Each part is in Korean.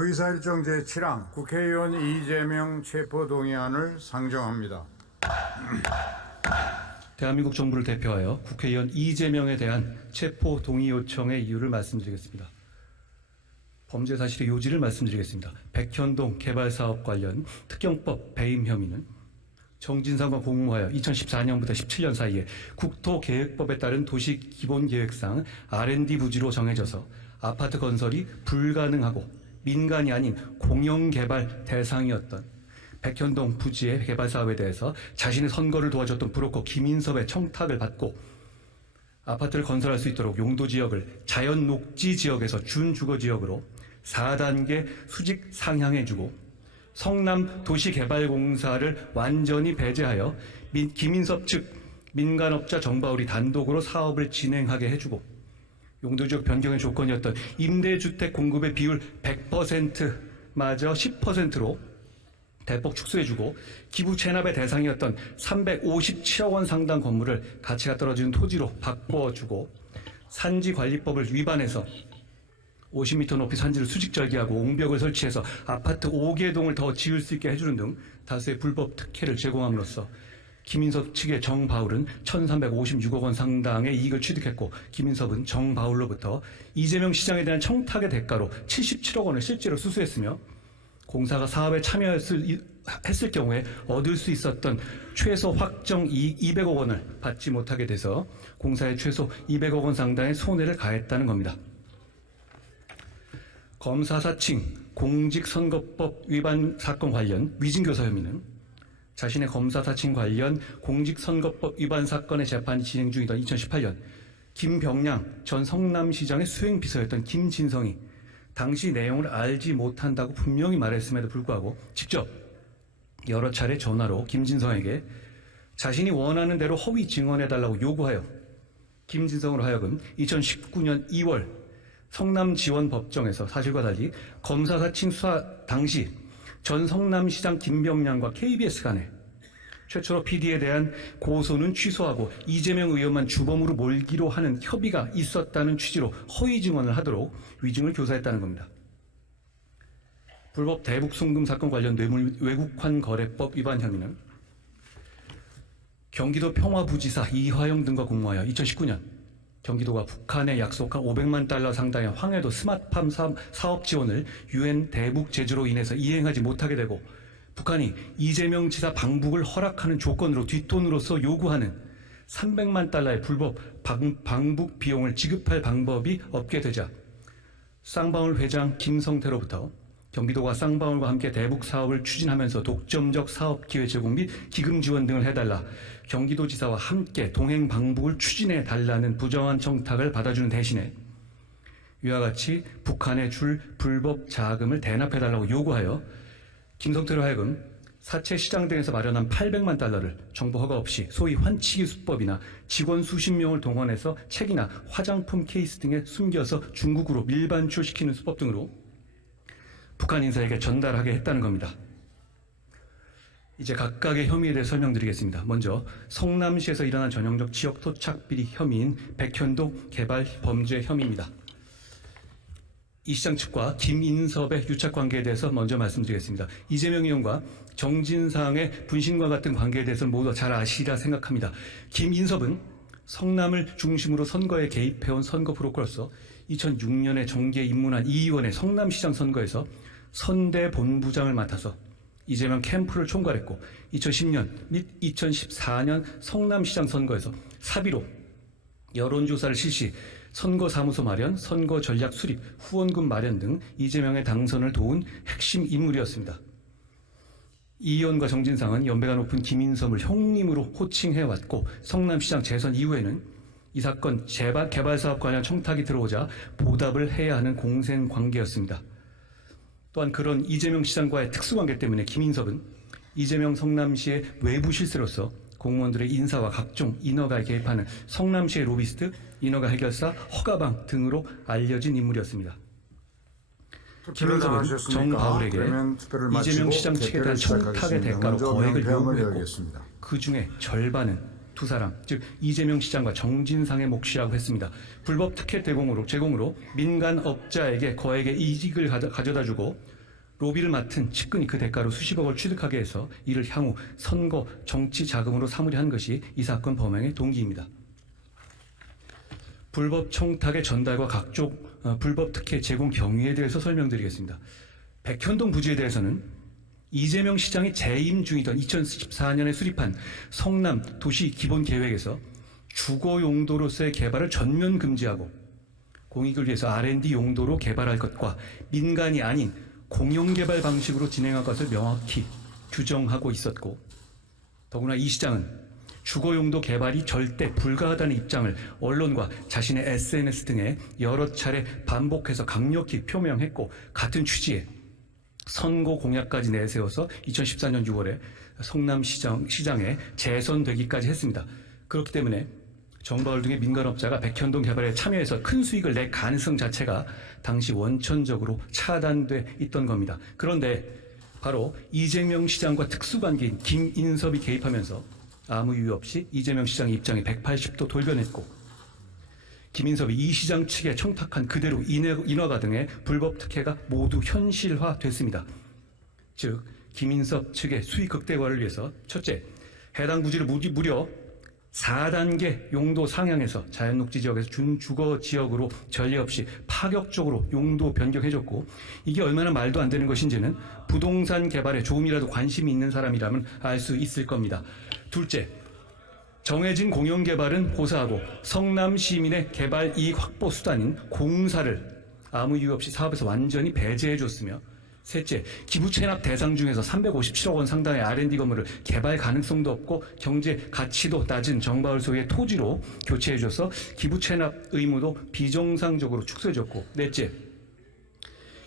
의사일정 제7항 국회의원 이재명 체포동의안을 상정합니다. 대한민국 정부를 대표하여 국회의원 이재명에 대한 체포 동의 요청의 이유를 말씀드리겠습니다. 범죄 사실의 요지를 말씀드리겠습니다. 백현동 개발사업 관련 특경법 배임 혐의는 정진상과 공모하여 2014년부터 17년 사이에 국토계획법에 따른 도시기본계획상 R&D 부지로 정해져서 아파트 건설이 불가능하고 민간이 아닌 공영개발 대상이었던 백현동 부지의 개발 사업에 대해서 자신의 선거를 도와줬던 브로커 김인섭의 청탁을 받고 아파트를 건설할 수 있도록 용도지역을 자연녹지지역에서 준주거지역으로 4단계 수직 상향해주고 성남도시개발공사를 완전히 배제하여 김인섭 측 민간업자 정바울이 단독으로 사업을 진행하게 해주고 용도지역 변경의 조건이었던 임대주택 공급의 비율 100%마저 10%로 대폭 축소해주고 기부 체납의 대상이었던 357억 원 상당 건물을 가치가 떨어지는 토지로 바꿔주고 산지관리법을 위반해서 50m 높이 산지를 수직절개하고 옹벽을 설치해서 아파트 5개 동을 더 지을 수 있게 해주는 등 다수의 불법 특혜를 제공함으로써 김인섭 측의 정바울은 1,356억 원 상당의 이익을 취득했고 김인섭은 정바울로부터 이재명 시장에 대한 청탁의 대가로 77억 원을 실제로 수수했으며 공사가 사업에 참여했을 경우에 얻을 수 있었던 최소 확정 이익 200억 원을 받지 못하게 돼서 공사에 최소 200억 원 상당의 손해를 가했다는 겁니다. 검사 사칭 공직선거법 위반 사건 관련 위증교사 혐의는 자신의 검사 사칭 관련 공직선거법 위반 사건의 재판이 진행 중이던 2018년 김병량 전 성남시장의 수행비서였던 김진성이 당시 내용을 알지 못한다고 분명히 말했음에도 불구하고 직접 여러 차례 전화로 김진성에게 자신이 원하는 대로 허위 증언해달라고 요구하여 김진성으로 하여금 2019년 2월 성남지원법정에서 사실과 달리 검사 사칭 수사 당시 전 성남시장 김병량과 KBS 간에 최초로 PD에 대한 고소는 취소하고 이재명 의원만 주범으로 몰기로 하는 협의가 있었다는 취지로 허위 증언을 하도록 위증을 교사했다는 겁니다. 불법 대북 송금 사건 관련 뇌물 외국환 거래법 위반 혐의는 경기도 평화부지사 이화영 등과 공모하여 2019년 경기도가 북한에 약속한 500만 달러 상당의 황해도 스마트팜 사업 지원을 UN 대북 제재로 인해서 이행하지 못하게 되고 북한이 이재명 지사 방북을 허락하는 조건으로 뒷돈으로서 요구하는 300만 달러의 불법 방북 비용을 지급할 방법이 없게 되자 쌍방울 회장 김성태로부터 경기도가 쌍방울과 함께 대북 사업을 추진하면서 독점적 사업 기회 제공 및 기금 지원 등을 해달라 경기도지사와 함께 동행 방북을 추진해 달라는 부정한 청탁을 받아주는 대신에 이와 같이 북한에 줄 불법 자금을 대납해달라고 요구하여 김성태로 하여금 사채 시장 등에서 마련한 800만 달러를 정부 허가 없이 소위 환치기 수법이나 직원 수십 명을 동원해서 책이나 화장품 케이스 등에 숨겨서 중국으로 밀반출시키는 수법 등으로 북한 인사에게 전달하게 했다는 겁니다. 이제 각각의 혐의에 대해 설명드리겠습니다. 먼저 성남시에서 일어난 전형적 지역 토착 비리 혐의인 백현동 개발 범죄 혐의입니다. 이 시장 측과 김인섭의 유착 관계에 대해서 먼저 말씀드리겠습니다. 이재명 의원과 정진상의 분신과 같은 관계에 대해서는 모두 잘 아시리라 생각합니다. 김인섭은 성남을 중심으로 선거에 개입해온 선거 브로커로서 2006년에 정계에 입문한 이 의원의 성남시장 선거에서 선대 본부장을 맡아서 이재명 캠프를 총괄했고 2010년 및 2014년 성남시장 선거에서 사비로 여론조사를 실시, 선거사무소 마련, 선거 전략 수립, 후원금 마련 등 이재명의 당선을 도운 핵심 인물이었습니다. 이 의원과 정진상은 연배가 높은 김인섭을 형님으로 호칭해왔고 성남시장 재선 이후에는 이 사건 개발사업 관련 청탁이 들어오자 보답을 해야 하는 공생관계였습니다. 또한 그런 이재명 시장과의 특수관계 때문에 김인섭은 이재명 성남시의 외부 실세로서 공무원들의 인사와 각종 인허가에 개입하는 성남시의 로비스트, 인허가 해결사, 허가방 등으로 알려진 인물이었습니다. 김인섭은 정바울에게 이재명 시장 측에 대한 청탁의 대가로 거액을 요구했고 그 중에 절반은 두 사람, 즉 이재명 시장과 정진상의 몫이라고 했습니다. 불법 특혜 제공으로 민간업자에게 거액의 이익을 가져다주고 로비를 맡은 측근이 그 대가로 수십억을 취득하게 해서 이를 향후 선거 정치 자금으로 삼으려 한 것이 이 사건 범행의 동기입니다. 불법 청탁의 전달과 각종 불법 특혜 제공 경위에 대해서 설명드리겠습니다. 백현동 부지에 대해서는 이재명 시장이 재임 중이던 2014년에 수립한 성남 도시 기본 계획에서 주거 용도로서의 개발을 전면 금지하고 공익을 위해서 R&D 용도로 개발할 것과 민간이 아닌 공용 개발 방식으로 진행할 것을 명확히 규정하고 있었고, 더구나 이 시장은 주거 용도 개발이 절대 불가하다는 입장을 언론과 자신의 SNS 등에 여러 차례 반복해서 강력히 표명했고, 같은 취지에 선거 공약까지 내세워서 2014년 6월에 성남시장에 재선되기까지 했습니다. 그렇기 때문에 정바울 등의 민간업자가 백현동 개발에 참여해서 큰 수익을 낼 가능성 자체가 당시 원천적으로 차단돼 있던 겁니다. 그런데 바로 이재명 시장과 특수관계인 김인섭이 개입하면서 아무 이유 없이 이재명 시장의 입장이 180도 돌변했고, 김인섭이 이 시장 측에 청탁한 그대로 인허가 등의 불법 특혜가 모두 현실화됐습니다. 즉 김인섭 측의 수익 극대화를 위해서 첫째, 해당 부지를 무려 4단계 용도 상향해서 자연녹지 지역에서 준주거 지역으로 전례 없이 파격적으로 용도 변경해줬고, 이게 얼마나 말도 안 되는 것인지는 부동산 개발에 조금이라도 관심이 있는 사람이라면 알 수 있을 겁니다. 둘째, 정해진 공영개발은 고사하고 성남 시민의 개발 이익 확보 수단인 공사를 아무 이유 없이 사업에서 완전히 배제해줬으며, 셋째, 기부 체납 대상 중에서 357억 원 상당의 R&D 건물을 개발 가능성도 없고 경제 가치도 낮은 정바울 소유의 토지로 교체해줘서 기부 체납 의무도 비정상적으로 축소해줬고, 넷째,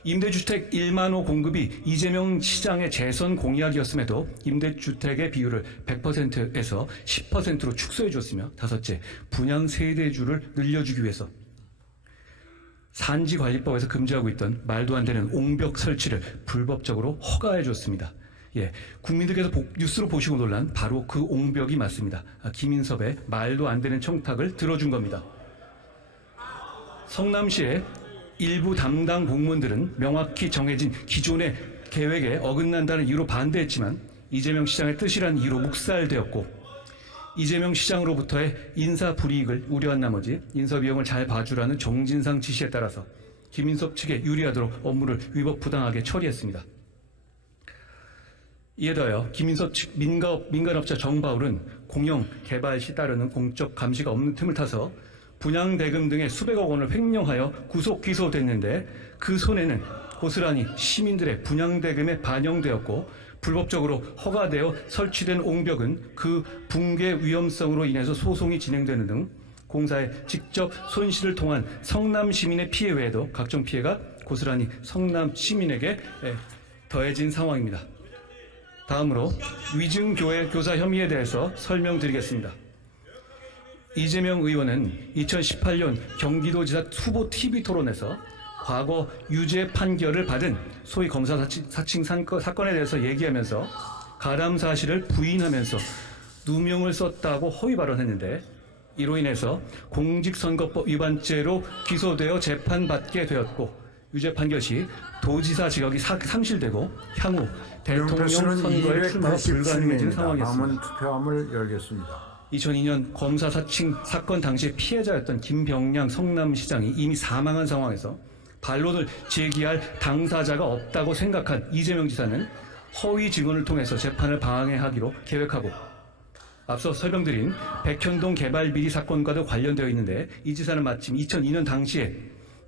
임대주택 1만 호 공급이 이재명 시장의 재선 공약이었음에도 임대주택의 비율을 100%에서 10%로 축소해줬으며, 다섯째, 분양 세대주를 늘려주기 위해서 산지관리법에서 금지하고 있던 말도 안 되는 옹벽 설치를 불법적으로 허가해줬습니다. 예, 국민들께서 뉴스로 보시고 놀란 바로 그 옹벽이 맞습니다. 김인섭의 말도 안 되는 청탁을 들어준 겁니다. 성남시의 일부 담당 공무원들은 명확히 정해진 기존의 계획에 어긋난다는 이유로 반대했지만 이재명 시장의 뜻이란 이유로 묵살되었고, 이재명 시장으로부터의 인사 불이익을 우려한 나머지 인사 비용을 잘 봐주라는 정진상 지시에 따라서 김인섭 측에 유리하도록 업무를 위법 부당하게 처리했습니다. 이에 더하여 김인섭 측 민간업자 정바울은 공영 개발 시 따르는 공적 감시가 없는 틈을 타서 분양 대금 등의 수백억 원을 횡령하여 구속 기소됐는데, 그 손해는 고스란히 시민들의 분양 대금에 반영되었고, 불법적으로 허가되어 설치된 옹벽은 그 붕괴 위험성으로 인해서 소송이 진행되는 등 공사에 직접 손실을 통한 성남 시민의 피해 외에도 각종 피해가 고스란히 성남 시민에게 더해진 상황입니다. 다음으로 위증교회 교사 혐의에 대해서 설명드리겠습니다. 이재명 의원은 2018년 경기도지사 후보 TV 토론에서 과거 유죄 판결을 받은 소위 검사 사칭 사건에 대해서 얘기하면서 가담 사실을 부인하면서 누명을 썼다고 허위 발언했는데, 이로 인해서 공직선거법 위반죄로 기소되어 재판받게 되었고, 유죄 판결 시 도지사 직역이 상실되고 향후 대통령 선거에 출마가 불가능해진 상황이었습니다. 남은 투표함을 열겠습니다. 2002년 검사 사칭 사건 당시의 피해자였던 김병량 성남시장이 이미 사망한 상황에서 반론을 제기할 당사자가 없다고 생각한 이재명 지사는 허위 증언을 통해서 재판을 방해하기로 계획하고, 앞서 설명드린 백현동 개발 비리 사건과도 관련되어 있는데, 이 지사는 마침 2002년 당시에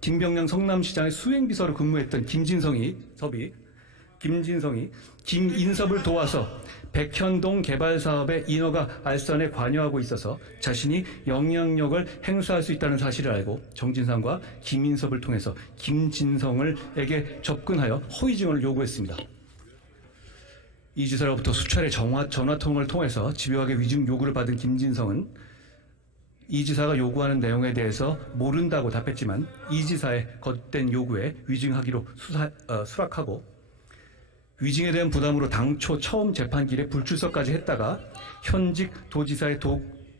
김병량 성남시장의 수행비서로 근무했던 김인섭이 김인섭을 도와서 백현동 개발 사업의 인허가 알선에 관여하고 있어서 자신이 영향력을 행사할 수 있다는 사실을 알고 정진상과 김인섭을 통해서 김진성에게 접근하여 허위 증언을 요구했습니다. 이 지사로부터 수차례 전화통화를 통해서 집요하게 위증 요구를 받은 김진성은 이 지사가 요구하는 내용에 대해서 모른다고 답했지만, 이 지사의 겉된 요구에 위증하기로 수락하고, 위증에 대한 부담으로 당초 처음 재판길에 불출석까지 했다가 현직 도지사의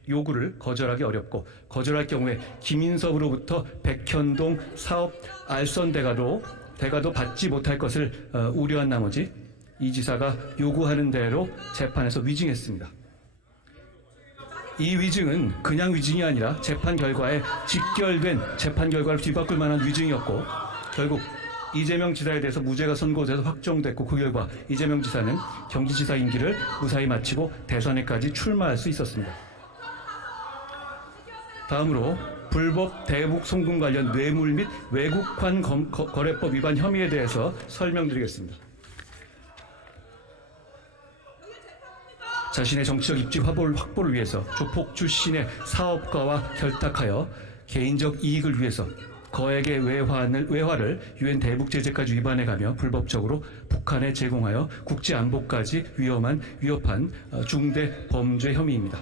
요구를 거절하기 어렵고 거절할 경우에 김인섭으로부터 백현동 사업 알선 대가도 받지 못할 것을 우려한 나머지 이 지사가 요구하는 대로 재판에서 위증했습니다. 이 위증은 그냥 위증이 아니라 재판 결과에 직결된 재판 결과를 뒤바꿀 만한 위증이었고 결국 이재명 지사에 대해서 무죄가 선고돼서 확정됐고 그 결과 이재명 지사는 경기지사 임기를 무사히 마치고 대선에까지 출마할 수 있었습니다. 다음으로 불법 대북 송금 관련 뇌물 및 외국환 거래법 위반 혐의에 대해서 설명드리겠습니다. 자신의 정치적 입지 확보를 위해서 조폭 출신의 사업가와 결탁하여 개인적 이익을 위해서 거액의 외화를 유엔 대북 제재까지 위반해가며 불법적으로 북한에 제공하여 국제 안보까지 위협한 중대 범죄 혐의입니다.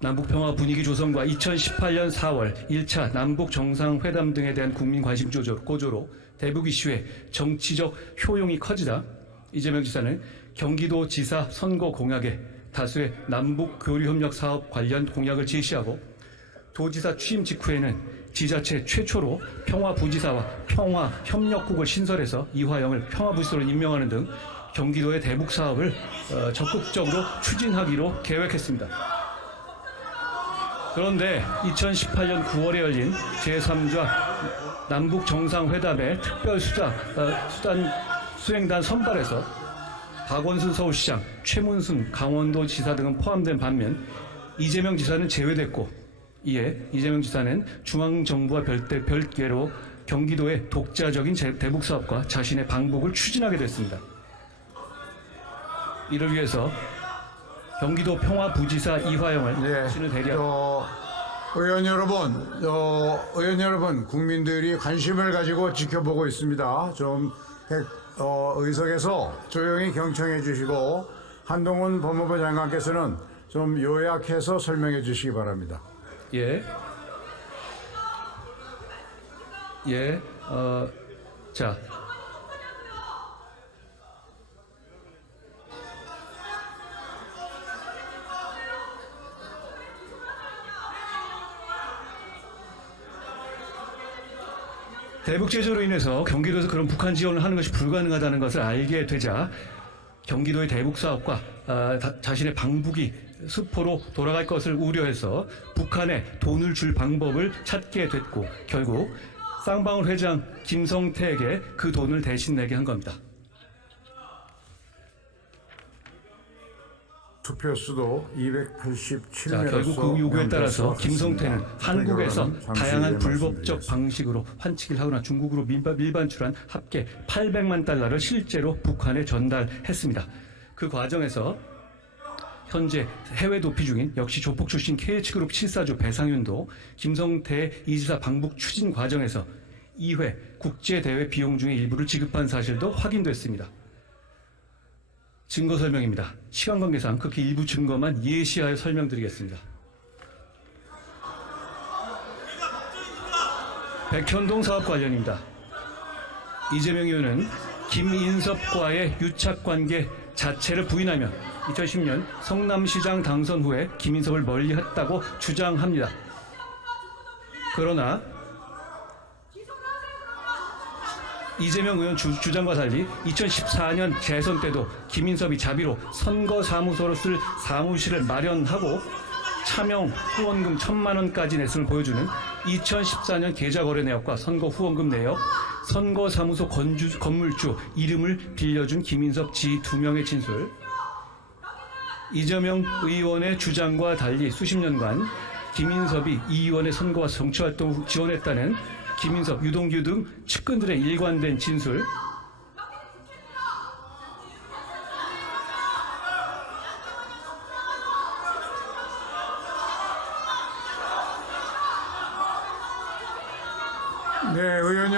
남북평화 분위기 조성과 2018년 4월 1차 남북 정상회담 등에 대한 국민 관심 고조로 대북 이슈의 정치적 효용이 커지자 이재명 지사는 경기도 지사 선거 공약에 다수의 남북 교류협력 사업 관련 공약을 제시하고 도지사 취임 직후에는 지자체 최초로 평화부지사와 평화협력국을 신설해서 이화영을 평화부지사로 임명하는 등 경기도의 대북 사업을 적극적으로 추진하기로 계획했습니다. 그런데 2018년 9월에 열린 제3자 남북 정상회담의 특별 수행단 선발에서 박원순 서울시장, 최문순 강원도 지사 등은 포함된 반면 이재명 지사는 제외됐고 이에 이재명 지사는 중앙정부와 별개로 경기도의 독자적인 대북 사업과 자신의 방북을 추진하게 됐습니다. 이를 위해서 경기도 평화부지사 이화영을 신을 대리하고 의원 여러분, 국민들이 관심을 가지고 지켜보고 있습니다. 좀 의석에서 조용히 경청해 주시고 한동훈 법무부 장관께서는 좀 요약해서 설명해 주시기 바랍니다. 자. 대북 제재로 인해서 경기도에서 그런 북한 지원을 하는 것이 불가능하다는 것을 알게 되자 경기도의 대북 사업과 자신의 방북이 수포로 돌아갈 것을 우려해서 북한에 돈을 줄 방법을 찾게 됐고 결국 쌍방울 회장 김성태에게 그 돈을 대신 내게 한 겁니다. 투표수도 287명으로서 결국 그 요구에 따라서 김성태는 한국에서 다양한 불법적 방식으로 환치기를 하거나 중국으로 밀반출한 합계 800만 달러를 실제로 북한에 전달했습니다. 그 과정에서 현재 해외 도피 중인 역시 조폭 출신 KH그룹 7사주 배상윤도 김성태의 이지사 방북 추진 과정에서 2회 국제대회 비용 중의 일부를 지급한 사실도 확인됐습니다. 증거 설명입니다. 시간 관계상 극히 일부 증거만 예시하여 설명드리겠습니다. 백현동 사업 관련입니다. 이재명 의원은 김인섭과의 유착관계 자체를 부인하며 2010년 성남시장 당선 후에 김인섭을 멀리했다고 주장합니다. 그러나 이재명 의원 주장과 달리 2014년 재선 때도 김인섭이 자비로 선거사무소로 쓸 사무실을 마련하고 차명 후원금 1,000만 원까지 냈음을 보여주는 2014년 계좌거래 내역과 선거 후원금 내역, 선거사무소 건물주 이름을 빌려준 김인섭 지 2명의 진술, 이재명 의원의 주장과 달리 수십 년간 김인섭이 이 의원의 선거와 정치활동을 지원했다는 김인섭, 유동규 등 측근들의 일관된 진술, 네, 의원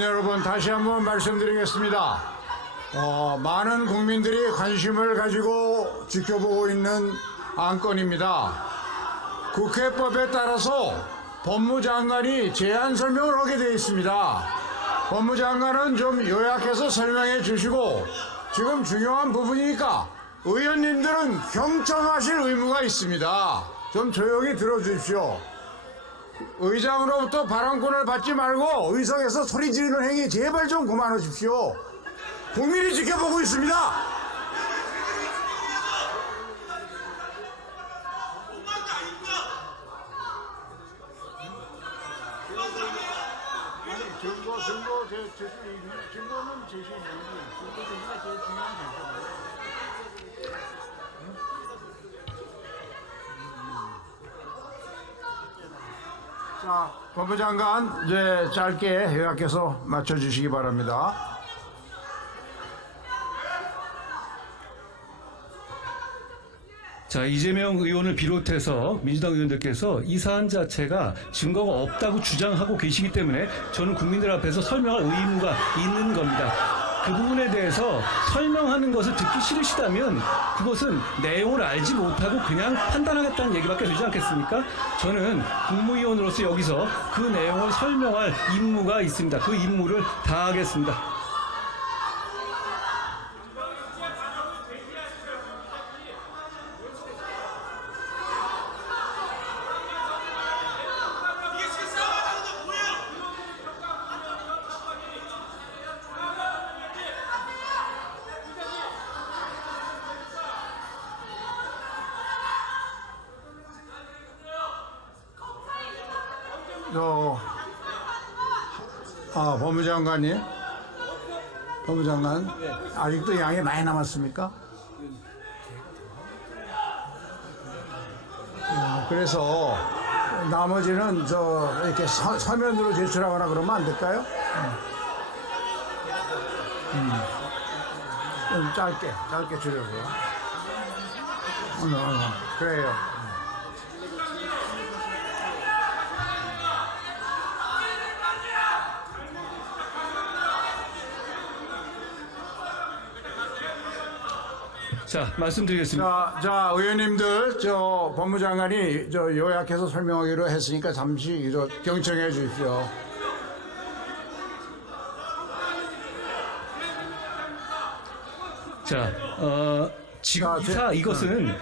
여러분 다시 한번 말씀드리겠습니다. 많은 국민들이 관심을 가지고 지켜보고 있는 안건입니다. 국회법에 따라서 법무장관이 제안 설명을 하게 되어 있습니다. 법무장관은 좀 요약해서 설명해 주시고 지금 중요한 부분이니까 의원님들은 경청하실 의무가 있습니다. 좀 조용히 들어주십시오. 의장으로부터 발언권을 받지 말고 의석에서 소리 지르는 행위 제발 좀 그만하십시오. 국민이 지켜보고 있습니다. 증거는 제시해야지. 증거가 제일 중요한 거죠. 자, 법무장관 이제 짧게 요약해서 맞춰주시기 바랍니다. 자, 이재명 의원을 비롯해서 민주당 의원들께서 이 사안 자체가 증거가 없다고 주장하고 계시기 때문에 저는 국민들 앞에서 설명할 의무가 있는 겁니다. 그 부분에 대해서 설명하는 것을 듣기 싫으시다면 그것은 내용을 알지 못하고 그냥 판단하겠다는 얘기밖에 되지 않겠습니까? 저는 국무위원으로서 여기서 그 내용을 설명할 임무가 있습니다. 그 임무를 다하겠습니다. 법무장관님, 법무장관, 아직도 양이 많이 남았습니까? 그래서 나머지는 이렇게 서면으로 제출하거나 그러면 안 될까요? 좀 짧게 주려고요. 그래요. 자, 말씀드리겠습니다. 자, 의원님들, 법무장관이 요약해서 설명하기로 했으니까 잠시 경청해 주십시오. 자, 지금 이것은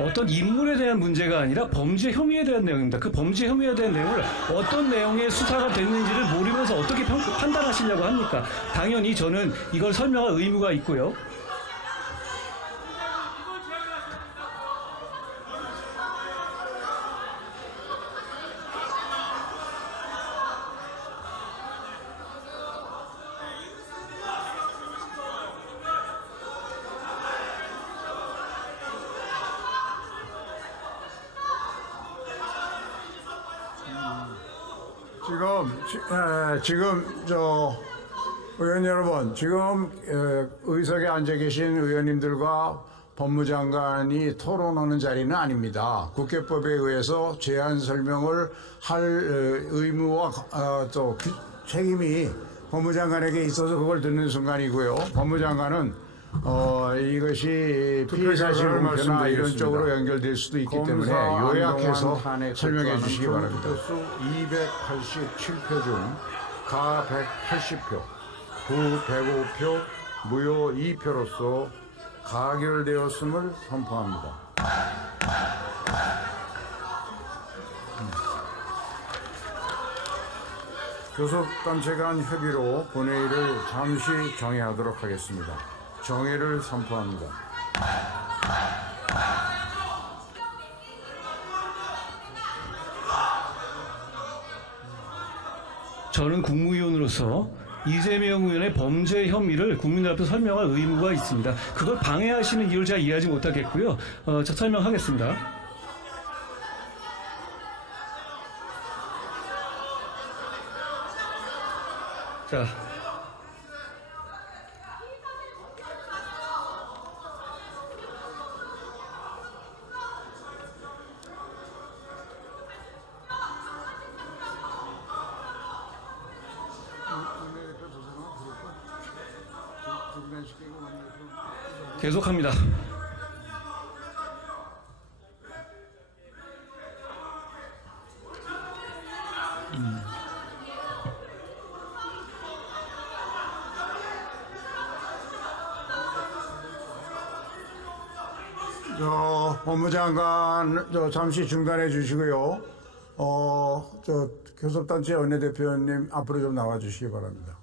어떤 인물에 대한 문제가 아니라 범죄 혐의에 대한 내용입니다. 그 범죄 혐의에 대한 내용을 어떤 내용의 수사가 됐는지를 모르면서 어떻게 판단하시려고 합니까? 당연히 저는 이걸 설명할 의무가 있고요. 지금 의원 여러분, 지금 의석에 앉아 계신 의원님들과 법무장관이 토론하는 자리는 아닙니다. 국회법에 의해서 제안 설명을 할 의무와 또 책임이 법무장관에게 있어서 그걸 듣는 순간이고요. 법무장관은 이것이 피의사실 공표나 이런 쪽으로 연결될 수도 있기 때문에 요약해서 설명해 주시기 바랍니다. 287표 중 가 180표, 부 105표, 무효 2표로서 가결되었음을 선포합니다. 교섭단체 간 협의로 본회의를 잠시 정회하도록 하겠습니다. 정회를 선포합니다. 저는 국무위원으로서 이재명 의원의 범죄 혐의를 국민들 앞에 설명할 의무가 있습니다. 그걸 방해하시는 이유를 제가 이해하지 못하겠고요. 자, 설명하겠습니다. 자, 계속합니다. 법무장관 잠시 중단해 주시고요. 교섭단체 원내대표님 앞으로 좀 나와 주시기 바랍니다.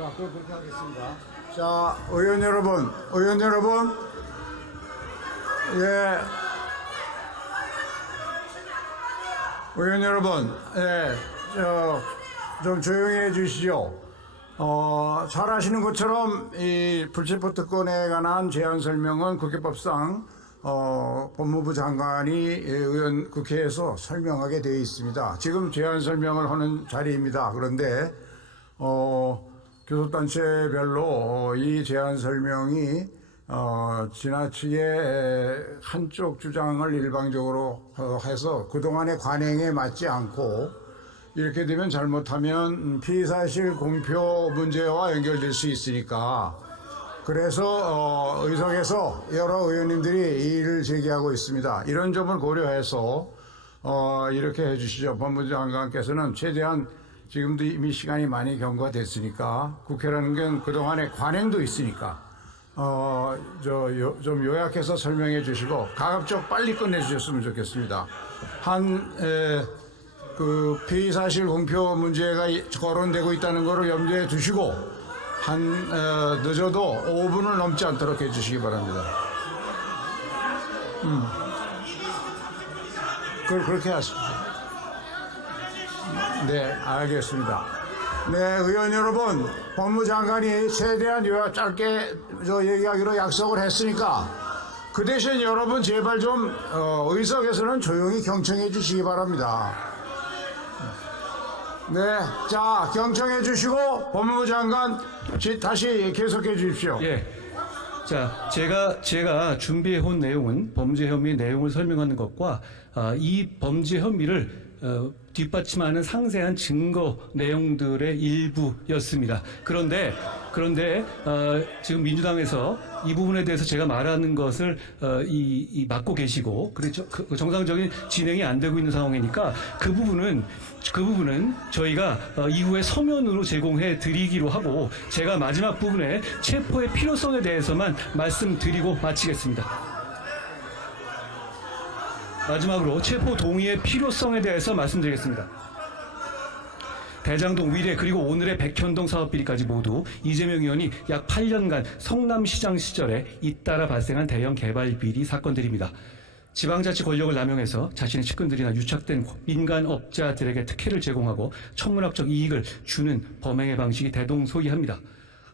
자, 그럼 그렇게 하겠습니다. 자, 의원 여러분, 예, 의원 여러분, 예, 좀 조용히 해주시죠. 잘 아시는 것처럼 이 불체포 특권에 관한 제안 설명은 국회법상 법무부 장관이 의원 국회에서 설명하게 되어 있습니다. 지금 제안 설명을 하는 자리입니다. 그런데 교섭단체별로 이 제안 설명이 지나치게 한쪽 주장을 일방적으로 해서 그동안의 관행에 맞지 않고 이렇게 되면 잘못하면 피의사실 공표 문제와 연결될 수 있으니까 그래서 의석에서 여러 의원님들이 이의를 제기하고 있습니다. 이런 점을 고려해서 이렇게 해주시죠. 법무장관께서는 최대한 지금도 이미 시간이 많이 경과됐으니까 국회라는 건 그동안의 관행도 있으니까 좀 요약해서 설명해 주시고 가급적 빨리 끝내 주셨으면 좋겠습니다. 그 피의사실 공표 문제가 거론되고 있다는 것을 염두에 두시고 늦어도 5분을 넘지 않도록 해 주시기 바랍니다. 그렇게 하십시오. 네, 알겠습니다. 네, 의원 여러분, 법무장관이 최대한 요약 짧게 얘기하기로 약속을 했으니까 그 대신 여러분 제발 좀 의석에서는 조용히 경청해 주시기 바랍니다. 네, 자, 경청해 주시고 법무부 장관 다시 계속해 주십시오. 예. 자, 제가 준비해 온 내용은 범죄 혐의 내용을 설명하는 것과 이 범죄 혐의를 뒷받침하는 상세한 증거 내용들의 일부였습니다. 그런데 지금 민주당에서 이 부분에 대해서 제가 말하는 것을 막고 계시고 그렇죠. 정상적인 진행이 안 되고 있는 상황이니까 그 부분은 저희가 이후에 서면으로 제공해 드리기로 하고 제가 마지막 부분에 체포의 필요성에 대해서만 말씀드리고 마치겠습니다. 마지막으로 체포 동의의 필요성에 대해서 말씀드리겠습니다. 대장동 위례 그리고 오늘의 백현동 사업 비리까지 모두 이재명 의원이 약 8년간 성남시장 시절에 잇따라 발생한 대형 개발 비리 사건들입니다. 지방자치 권력을 남용해서 자신의 측근들이나 유착된 민간업자들에게 특혜를 제공하고 천문학적 이익을 주는 범행의 방식이 대동소이합니다.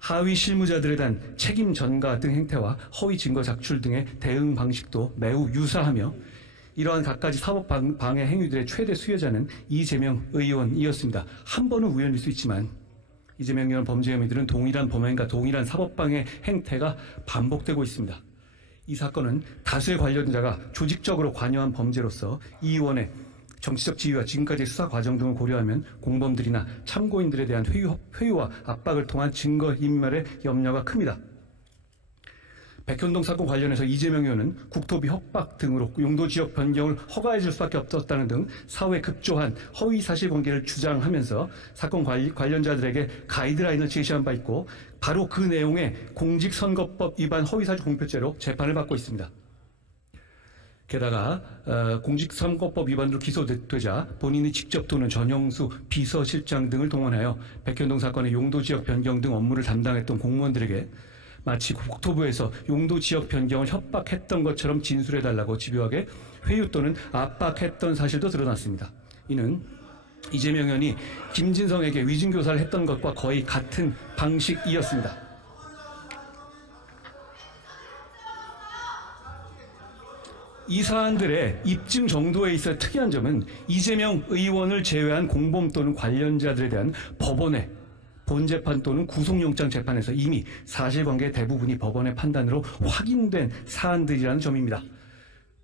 하위 실무자들에 대한 책임 전가 등 행태와 허위 증거 작출 등의 대응 방식도 매우 유사하며 이러한 갖가지 사법 방해 행위들의 최대 수혜자는 이재명 의원이었습니다. 한 번은 우연일 수 있지만 이재명 의원 범죄 혐의들은 동일한 범행과 동일한 사법 방해 행태가 반복되고 있습니다. 이 사건은 다수의 관련자가 조직적으로 관여한 범죄로서 이 의원의 정치적 지위와 지금까지의 수사 과정 등을 고려하면 공범들이나 참고인들에 대한 회유와 압박을 통한 증거 인멸의 염려가 큽니다. 백현동 사건 관련해서 이재명 의원은 국토비 협박 등으로 용도 지역 변경을 허가해 줄 수밖에 없었다는 등 사후에 급조한 허위 사실관계를 주장하면서 사건 관련자들에게 가이드라인을 제시한 바 있고 바로 그 내용의 공직선거법 위반 허위사실 공표죄로 재판을 받고 있습니다. 게다가 공직선거법 위반으로 기소되자 본인이 직접 또는 전영수 비서실장 등을 동원하여 백현동 사건의 용도 지역 변경 등 업무를 담당했던 공무원들에게 마치 국토부에서 용도 지역 변경을 협박했던 것처럼 진술해달라고 집요하게 회유 또는 압박했던 사실도 드러났습니다. 이는 이재명 의원이 김진성에게 위증교사를 했던 것과 거의 같은 방식이었습니다. 이 사안들의 입증 정도에 있어 특이한 점은 이재명 의원을 제외한 공범 또는 관련자들에 대한 법원의 본재판 또는 구속영장 재판에서 이미 사실관계 대부분이 법원의 판단으로 확인된 사안들이라는 점입니다.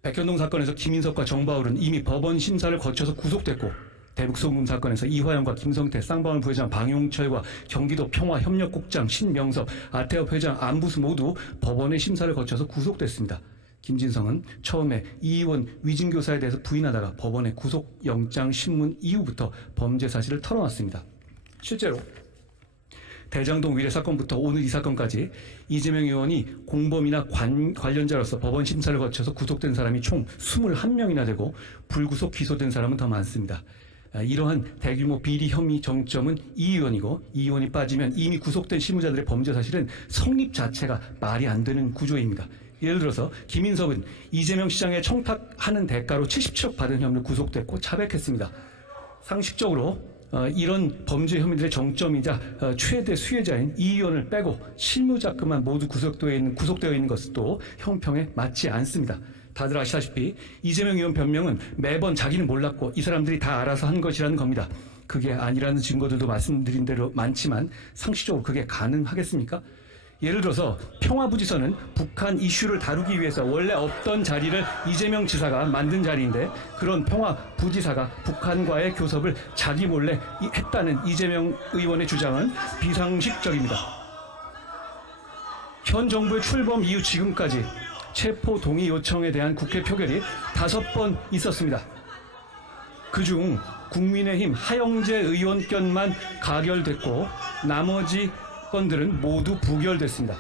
백현동 사건에서 김인석과 정바울은 이미 법원 심사를 거쳐서 구속됐고 대북송금 사건에서 이화영과 김성태, 쌍방울 부회장 방용철과 경기도 평화협력국장 신명섭, 아태업 회장 안부수 모두 법원의 심사를 거쳐서 구속됐습니다. 김진성은 처음에 이 의원 위증교사에 대해서 부인하다가 법원의 구속영장 신문 이후부터 범죄 사실을 털어놨습니다. 실제로 대장동 위례 사건부터 오늘 이 사건까지 이재명 의원이 공범이나 관련자로서 법원 심사를 거쳐서 구속된 사람이 총 21명이나 되고 불구속 기소된 사람은 더 많습니다. 이러한 대규모 비리 혐의 정점은 이 의원이고 이 의원이 빠지면 이미 구속된 실무자들의 범죄 사실은 성립 자체가 말이 안 되는 구조입니다. 예를 들어서 김인석은 이재명 시장에 청탁하는 대가로 77억 받은 혐의로 구속됐고 차백했습니다. 상식적으로 이런 범죄 혐의들의 정점이자 최대 수혜자인 이 의원을 빼고 실무자급만 모두 구속되어 있는 것도 형평에 맞지 않습니다. 다들 아시다시피 이재명 의원 변명은 매번 자기는 몰랐고 이 사람들이 다 알아서 한 것이라는 겁니다. 그게 아니라는 증거들도 말씀드린 대로 많지만 상식적으로 그게 가능하겠습니까? 예를 들어서 평화부지선은 북한 이슈를 다루기 위해서 원래 없던 자리를 이재명 지사가 만든 자리인데 그런 평화부지사가 북한과의 교섭을 자기 몰래 했다는 이재명 의원의 주장은 비상식적입니다. 현 정부의 출범 이후 지금까지 체포 동의 요청에 대한 국회 표결이 5번 있었습니다. 그중 국민의힘 하영재 의원권만 가결됐고 나머지 건들은 모두 부결됐습니다.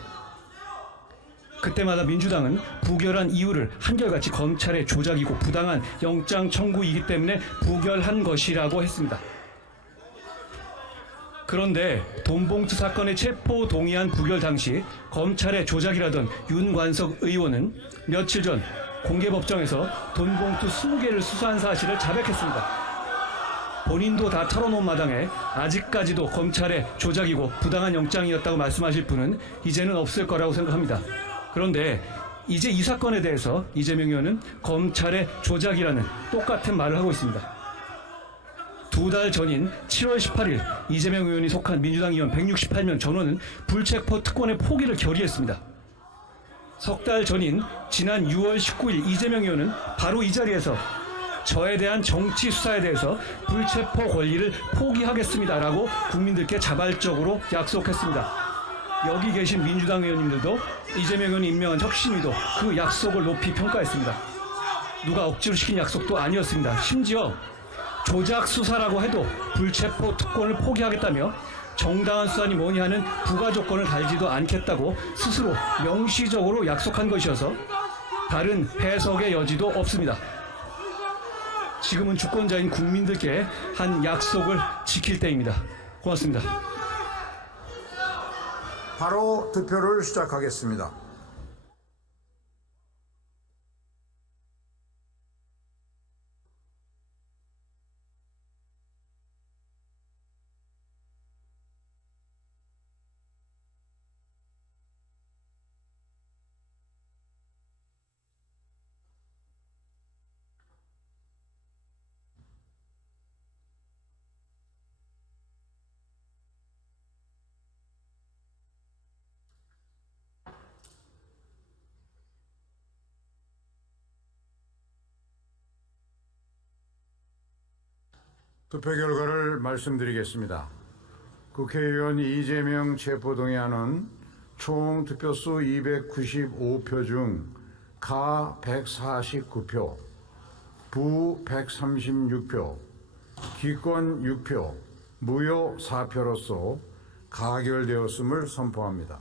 그때마다 민주당은 부결한 이유를 한결같이 검찰의 조작이고 부당한 영장 청구이기 때문에 부결한 것이라고 했습니다. 그런데 돈봉투 사건의 체포 동의안 부결 당시 검찰의 조작이라던 윤관석 의원은 며칠 전 공개법정에서 돈봉투 20개를 수수한 사실을 자백했습니다. 본인도 다 털어놓은 마당에 아직까지도 검찰의 조작이고 부당한 영장이었다고 말씀하실 분은 이제는 없을 거라고 생각합니다. 그런데 이제 이 사건에 대해서 이재명 의원은 검찰의 조작이라는 똑같은 말을 하고 있습니다. 2달 전인 7월 18일 이재명 의원이 속한 민주당 의원 168명 전원은 불체포 특권의 포기를 결의했습니다. 석 달 전인 지난 6월 19일 이재명 의원은 바로 이 자리에서 저에 대한 정치 수사에 대해서 불체포 권리를 포기하겠습니다라고 국민들께 자발적으로 약속했습니다. 여기 계신 민주당 의원님들도 이재명 의원이 임명한 혁신위도 그 약속을 높이 평가했습니다. 누가 억지로 시킨 약속도 아니었습니다. 심지어 조작 수사라고 해도 불체포 특권을 포기하겠다며 정당한 수사니 뭐니 하는 부가 조건을 달지도 않겠다고 스스로 명시적으로 약속한 것이어서 다른 해석의 여지도 없습니다. 지금은 주권자인 국민들께 한 약속을 지킬 때입니다. 고맙습니다. 바로 투표를 시작하겠습니다. 투표 결과를 말씀드리겠습니다. 국회의원 이재명 체포동의안은 총 투표수 295표 중 가 149표, 부 136표, 기권 6표, 무효 4표로서 가결되었음을 선포합니다.